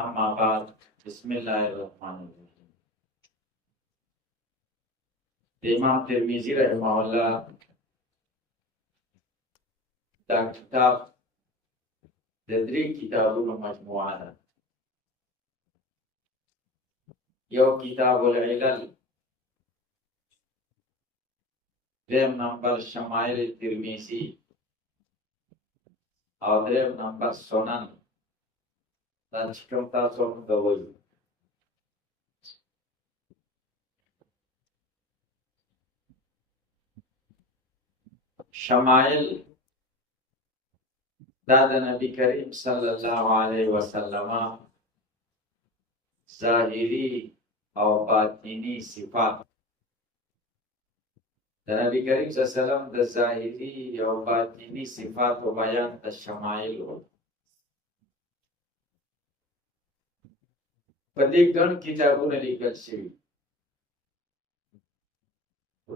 أما بعد بسم الله الرحمن الرحيم. امام ترمذي رحمه الله دا کتاب د درې کتابونو مجموعه ده. یو کتاب العلل، دریم نمبر شمائل ترمذی او دریم نمبر سنن. دا چې کوم تاسو ته وایي شمائل دا د نبی کریم صلی الله علیه وسلم ظاهری او باطنی صفات. د نبی کریم صلی الله علیه وسلم د ظاهری او باطنی صفات او بیان د شمائل و. په دې ګڼ کتابونه لیکل شوي.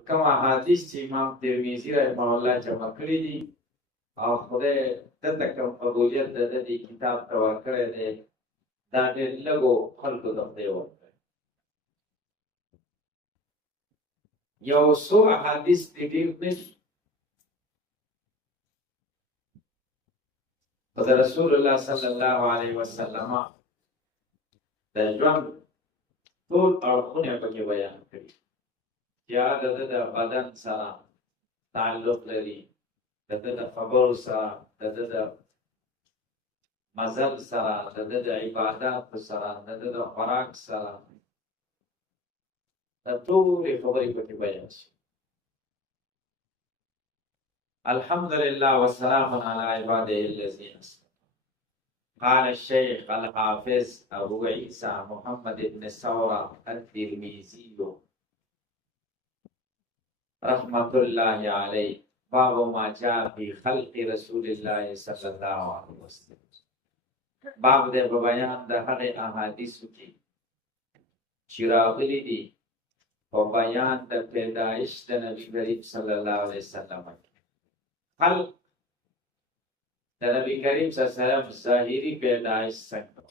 کوم احادیث چې امام ترمذی رحمه الله جمع کړي دي او خدای دته کوم قبولیت د دې کتاب ته ورکړی دی، دا ډېر لږو خلکو ته خدای ورکړی. یو څو احادیث دې ډېر نه دي، خو د رسول الله صلی الله علیه وسلم د ژوند ټول اړخونه پکې بیان کړي. یا د بدن سره تعلق لري، د خبرو سره، د مزل سره، د عبادت سره، د خوراک سره، د ټولې خبرې پکې بیان شي. الحمدلله والسلام علی عباده الذین اصطفى. قال الشيخ الحافظ ابو عيسى محمد بن ثورة الترمذي رحمة الله عليه باب ما جاء في خلق رسول الله صلى الله عليه وسلم. باب دې په بیان د هغه احادیثو کې چې راغلي دي په بیان د پیدایش د نبی کریم صلی الله علیه وسلم. خلق د نبی کریم صلی الله علیه وسلم ظاهری پیدایش څنګه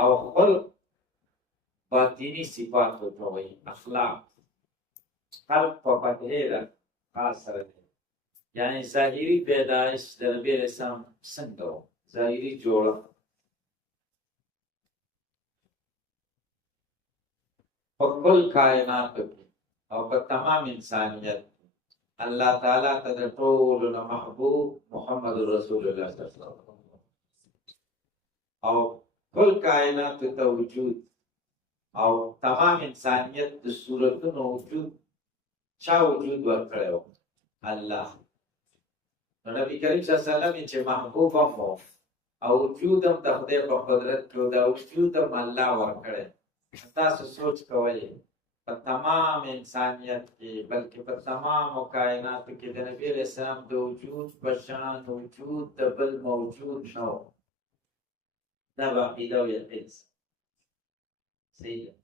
او خلق باطنی صفات ورته وایي، اخلاق. خلق په فتحې ده خاص سره دی، یعنی ظاهری پیدایش د نبی علیه السلام څنګه و، ظاهری جوړښت. په کل کائناتو کې او په تمام انسانیت الله تعالی ته د ټولو نه محبوب محمد رسول الله صلی الله علیه وسلم او کل کائنات ته وجود او تمام انسانیت د صورتونو وجود چا وجود ورکړی و؟ الله. نبی کریم صلی الله علیه وسلم چې محبوب هم او وجود هم د خدای په قدرت کې دا وجود هم الله ورکړی. تاسو سوچ کوئ په تمام انسانیت کې بلکې په تمام کائناتو کې د نبی علیه السلام د وجود په شان وجود د بل موجود نه و. دا به عقیده او یقین صحیح ده.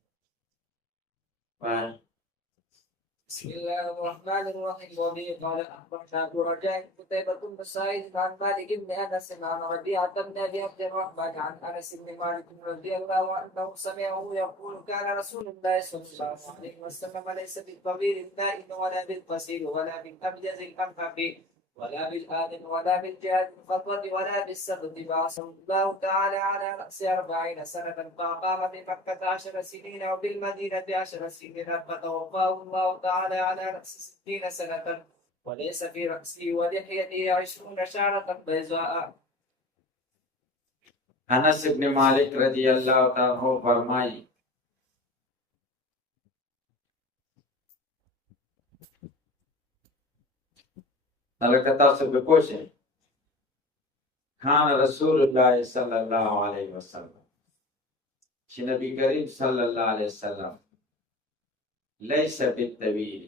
بسم الله الرحمن الرحيم. وبه قال اخبرنا ابو رجاء قتيبة بن سعيد عن مالك بن انس عن ربيعة بن ابي عبد الرحمن عن انس بن مالك رضي الله عنه سمعه يقول كان رسول الله صلى الله عليه وسلم ليس بالطويل النائم ولا بالقصير ولا بالابيض الامحق ولا بالآدم ولا بالجهاد الخطوة ولا بالسبت. بعثه الله تعالى على رأس 40 سنة فأقام بمكة 10 سنين وبالمدينة 10 سنين فتوفاه الله تعالى على رأس 60 سنة وليس في رأسه ولحيته 20 شعرة بيضاء. انس بن مالک رضی اللہ تعالیٰ عنہ فرمائی البته تاسو به پوه شئ کان رسول الله صلی الله علیه وسلم چې نبی کریم صلی الله علیه وسلم لیس بالطویل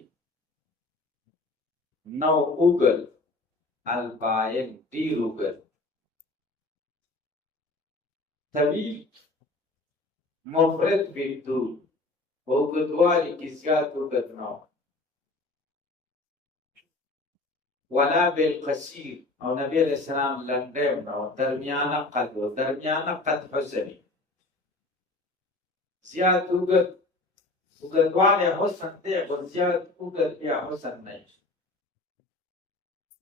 نو اوګل الباین ډیر اوګل طویل مفرد بالطول اوګدوالي کې زیات اوګد نه ولا بالقصير او نبی علیہ السلام لنډم نو درمیانه قد حسنی زیات اوږدوالی حسن دی خو زیات اوږد بیا حسن نه وي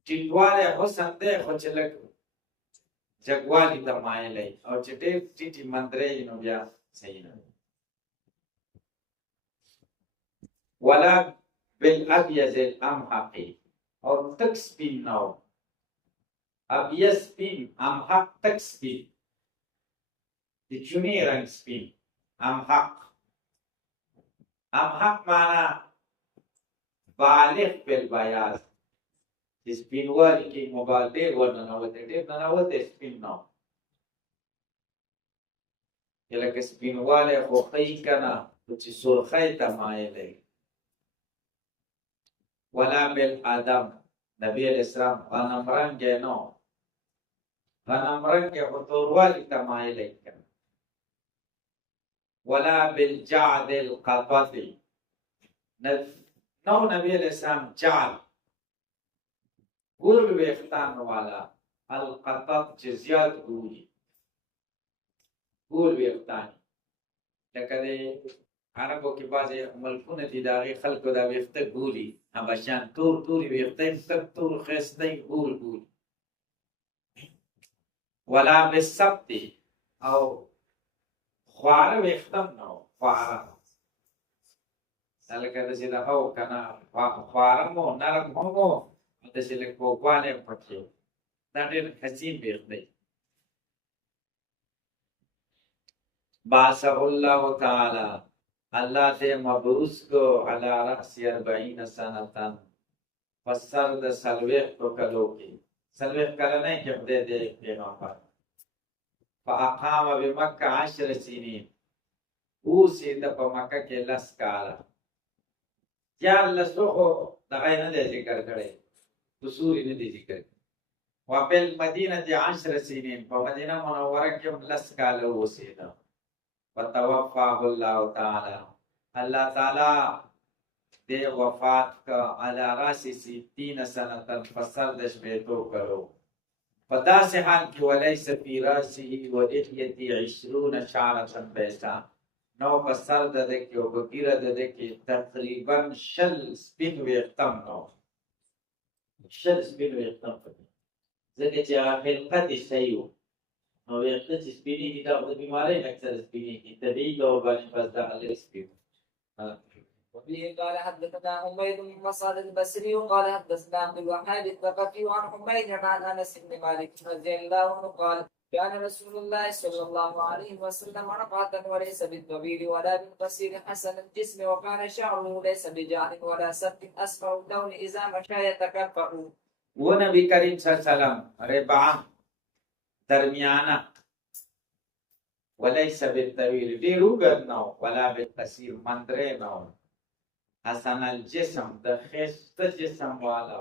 ټیټوالی حسن دی خو چې لږ جګوالي ته مایلی او چې ډېر ټیټې مندرې وي نو بیا صحیح نه وي ولا بالابيض الامحق او تک سپین نو ابيض سپین امحق تک سپین د چونې رنګ سپین امحق معنا بالغ بالبیاض چې سپینوالي کې مبالغ ډېر ورننوتی ډېر ننوتی سپین نو چې لکه سپینوالی خوښوي که نه چې سرخۍ ته مایلی ولا بالادم نبی علیہ السلام غنم رنګی نو غنم رنګی خو توروالي ته مایلی که ولا بالجعد القطط نو نبی علیہ السلام جعد ګول ویښتان والا القطط چې زیات ګوري ګول ویښتان لکه د عربو کې بعضې ملکونه دي د هغې خلکو دا ویښته ګولي حبشیان تورې ویښته یې تک تور ښایسته یې ګول ولا بالسبت او خواره ویښتم نه و خواره لکه داسې دغه و که نه خواره مو نرم هم و داسې لږ پوکوالی هم پکې و دا ډېر حسین ویښت دی بعثه الله تعالی الله دې مبعوث کو علی رأس 40 سنتن په سر د 40 کلو کې 40 کلنۍ کې خدای دې پیغمبر فاقام بمکه 10 سنین اوسېده په مکه کې 10 کاله 14 خو دغه یې نه دی ذکر کړی قصور یې نه دی ذکر کړی وبالمدینة 10 سنین په مدینه منوره کې هم 10 کاله اوسېده فتوفاه الله تعالی الله تعالی دې وفات کا علی راس 60 سنه فسر د شپېتو کلو په داسې حال کې ولیس فی راسه و لحیته 20 شعرة بیضاء نو په سر د ده کې او په ږیره د ده کې تقریبا 20 سپین ویښتم نو 20 سپین ویښتم پکې ځکه چې هغه خلقت یې صحیح و نو ویښته چې سپینېږي دا د بیمارۍ نه اکثر سپینېږي طبیعي ډول باندې بس دغه لږ سپین وبه قال حدثنا حميد بن مسعد البصري قال حدثنا عبد الوهاب الثقفي عن حميد عن انس بن مالك رضي الله عنه قال كان رسول الله صلى الله عليه وسلم رفعة وليس بالطويل ولا بالقصير حسن الجسم وكان شعره ليس بجعد ولا سبت اصفر اللون اذا مشى يتكفأ ونبي كريم صلى الله عليه وسلم ربعه درمیانه وليس بالطويل ډېر اوږد نه ولا بالقصير مندرې نه حسن الجسم د ښایسته جسم والا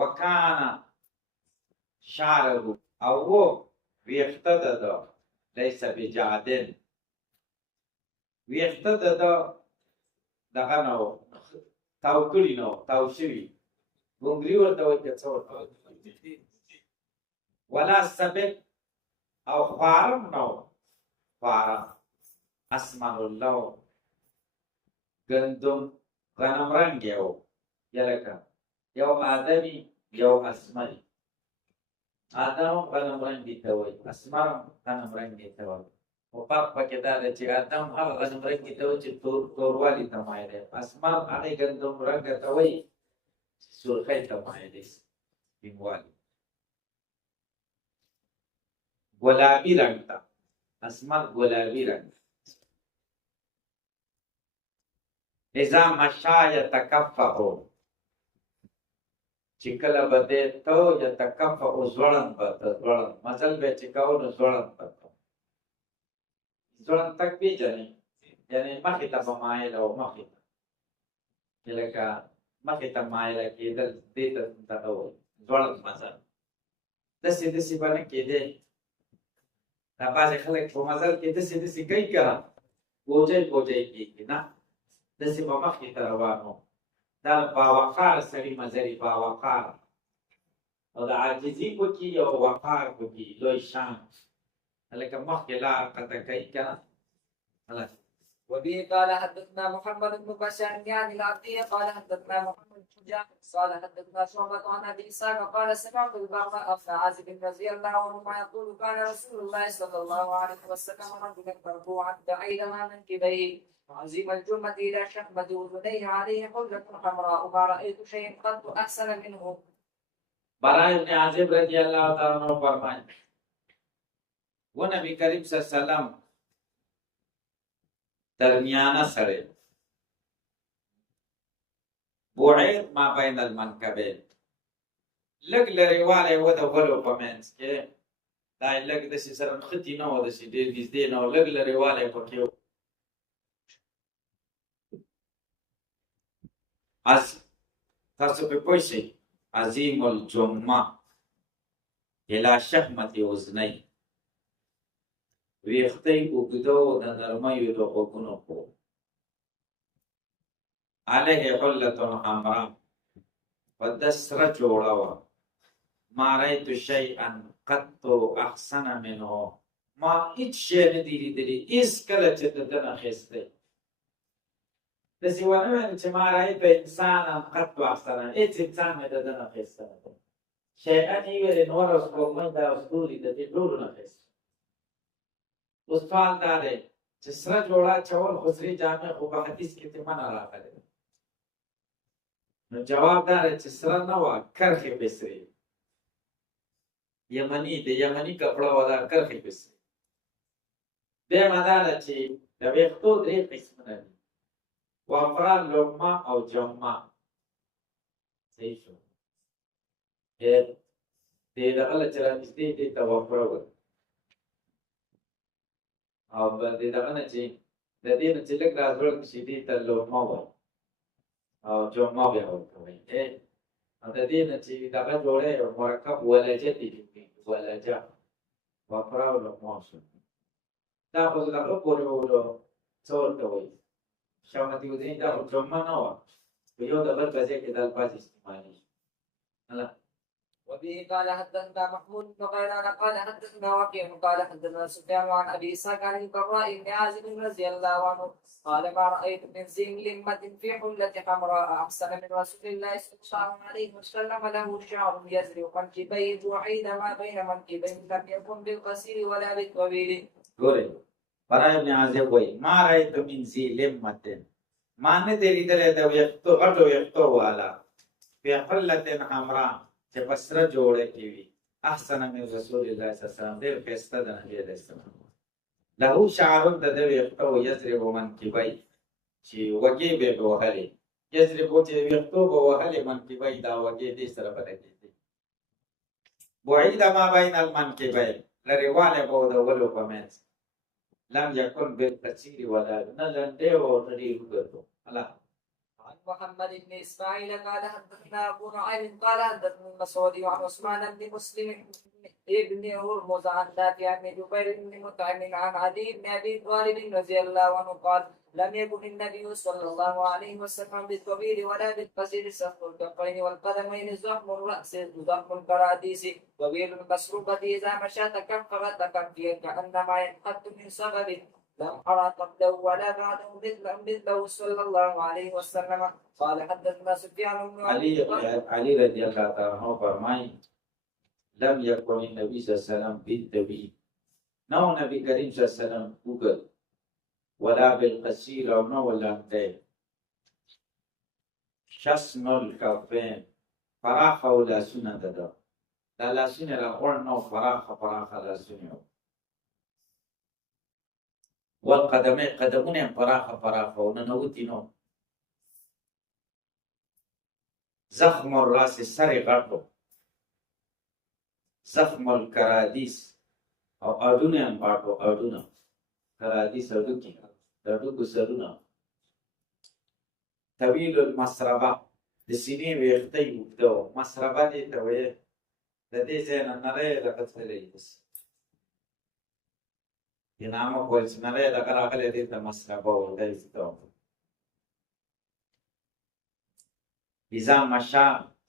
وکان شعره او ویښته د ده لیس بجعدن ویښته د ده دغه نه و تاو کړي نه و تاو شوي ګونګري ورته وایي که څه ورته وایي ولا سبت او خوارم نو خوارم اسمر اللون گندم غنم رنگ یو یلکه یو آدمی یو اسمری آدم غنم رنگی ته وایي اسمرم غنم رنگی ته وایي خو فرق پکې دا ده چې آدم هغه غنم رنګي ته وایي چې توروالي ته مایل دی اسمر هغې ګندم رنګه ته وایي چې سرخۍ ته مایل دی سپینوالي گلابی رنگ تا اسمر گلابی رنگ اذا مشا یتکفأو چې کله به دی تو یتکفأو زوړند به ته زوړند مزل به چې کوو نو زوړند به ته زوړند تک پېژنې یعنې مخې ته به مایله او مخې ته چې لکه مخې ته مایله کېدل دې ته دغه وایي زوړند مزل داسې داسې به نه کېدی دا بعضې خلک په مزل کې داسې داسې کوي که نه بوجۍ کېږي نه داسې به مخکې ته روان و دا باوقار سړي مزري باوقار او د عاجزي پکې او وقار پکې لوی شان لکه مخکې لار قطع کوي کنه وبه قال حدثنا محمد بن بشار يعني العبدية قال حدثنا محمد بن جعفر قال حدثنا شعبة عن ابي اسحاق قال سمعت البراء بن عازب رضي الله عنهما يقول كان رسول الله صلى الله عليه وسلم رجلا مرفوعا بعيدا عن منكبيه عظيم الجمة الى شحمة اذنيه عليه حجة حمراء ما رايت شيئا قط احسن منه. براء بن عازب رضي الله تعالى عنه فرمائے وہ نبی کریم صلی اللہ علیہ وسلم درمیانه سره بعید ما بین المنکبین لږ لرې والی و د غلو په منځ کې دا یې لږ داسې سره نښتي نه و داسې ډېر نږدې نه و لږ لرې والی پکې و تاسو پې پوه شئ عظیم الجمه الی شحمة اذنی ویخته یې اوږده و د نرمیو د غوږونو پورې علیه حلة حمراء په ده سره جوړه وه ما رأیت شیئا قط احسن منه ما هیڅ شی نه دي لیدلي هېڅکله چې د ده نه اخیستی داسې ونه ویل چې ما رأیت انسانا قط احسن هېڅ انسان مې د ده نه اخیستی نه دی شیئا یې ویلې نور او سپوږمۍ دا ستوري د دې ټولو نه اخیستی اوس سوال دا دی چې سره جوړه اچول خو سرې جامې خو په حدیث کې ترې منع راغلی نو جواب دا دی چې سره نه وه کرښې پې سرې یمني د یمني کپړه وه دا کرښې پې سرې دویمه دا ده چې د ویښتو درې قسمونه دي وفره لمه او جمه صحیح شو دې دغه له چې رانږدې دې ته وفره وه او د دغه نه چې د دې نه چې لږ رازوړ شي دې ته لومه وایي او جمعه بیا ورکوئ او د دې نه چې دغه جوړی مرکب ولجه دې جوړېږي ولجه وفره او لومه شو دا خو دغه پورې ولو څه ورته وایي شامتي اذني دا خو جمعه نه وه په یو د بل په ځای کې دا الفاظ استعمالېږي وبه قال حدثنا محمود بن غيلان قال حدثنا وكيع قال حدثنا سفيان عن ابي اسحاق عن البراء بن عازب رضي الله عنه قال ما رايت من ذي لمة في حلة حمراء احسن من رسول الله صلى الله عليه وسلم له شعر يزرق منكبيه وحيد ما بين منكبيه لم يكن بالقصير ولا بالطويل. ګورئ براء بن عازب وایي ما رايت من ذي لمة ما نه دی لیدلی د ویښتو غټو ویښتو والا في حلة حمراء چې په سره جوړه کې وي احسن من رسول الله صلی الله علیه وسلم ډېر ښایسته د نبي علیه السلام له شعر د ده ویښتو یضرب منکبی چې وږې به یې وهلې یضرب چې ویښتو به وهلې منکبی دا وږې دې سره به لګېدې بعید ما بین المنکبین لرې والی به و د ولو په منځ لم یکن بالقصیر ولا نه لنډی و نه ډېر اوږد و عن محمد بن اسماعيل قال حدثنا ابو نعيم قال حدثنا مسعود وعن عثمان بن مسلم ابن هرمز عن نافع بن جبير بن مطعم عن علي بن ابي طالب رضي الله عنه قال لم يكن النبي صلى الله عليه وسلم بالطويل ولا بالقصير سفح الكفين والقدمين زحم الراس زحم الكراديس طويل المسروبة اذا مشى تكفرت تكفيا كانما ينحط من صغر لم أرى قبله ولا بعده مثله صلى الله عليه وسلم. قال حدثنا سفيان بن علي رضي الله تعالى عنه فرمائے لم يكن النبي صلى الله عليه وسلم بالطويل نو نبی کریم صلی الله علیه وسلم اوږد ولا بالقصير او نو لنډی شسم الکفین پراخه او لاسونه د ده دا لاسونه راغوړ نه پراخه لاسونه والقدمين قدمونه پراخه و ننوتی نو زخم الراس سر غټو زخم الکرادیس او اډونه هم پاټو اډونه کرادیس اډوکی د اډوکو سرونه طویل المسربه د سینې ویښته یې اوږده و مسربه دې ته ویل د دې ځای نه نری لکه تللی داسې نامه کول چې نری لکه راغلی دې ته مسربه و دی ته إذا مشى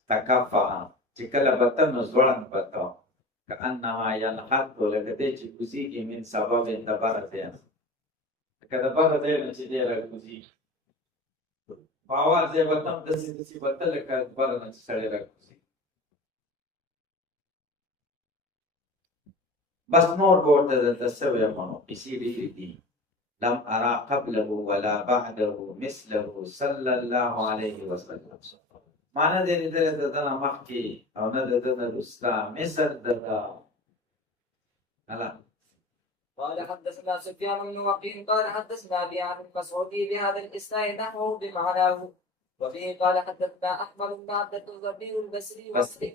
تكفأ jika labatan nuzwalan bato كأنما ينحط لكتيجي كوزيكي من سبب تبارتين كذا بارتين نشيدي لكوزيكي فاوا زي بطن دسي بطل لك بارنا نشيدي لكوزيكي بس نور بورد تسوي منو يصير يدي لم أرى قبله ولا بعده مثله صلى الله عليه وسلم mana dari dana makki أو ندى دنا الإسلام مثل دنا هلا قال حدثنا سفيان بن وكيع قال حدثنا ابي عن المسعودي بهذا الاسناد نحوه بمعناه وفيه قال حدثنا احمد بن عبد الربيع البصري بس